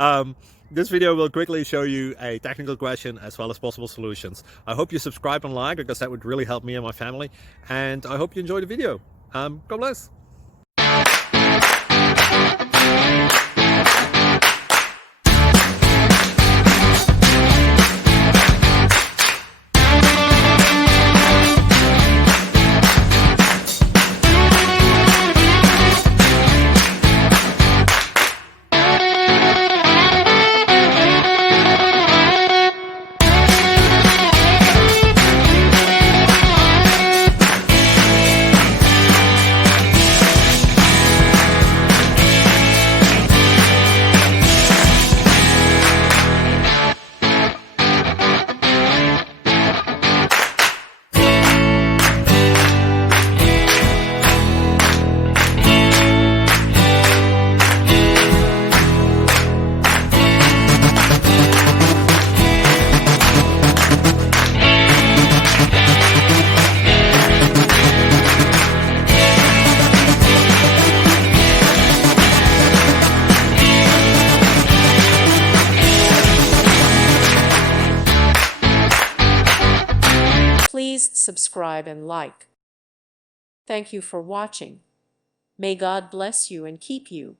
um, this video will quickly show you a technical question as well as possible solutions. I hope you subscribe and like, because that would really help me and my family. And I hope you enjoy the video. God bless. Please subscribe and like. Thank you for watching. May God bless you and keep you.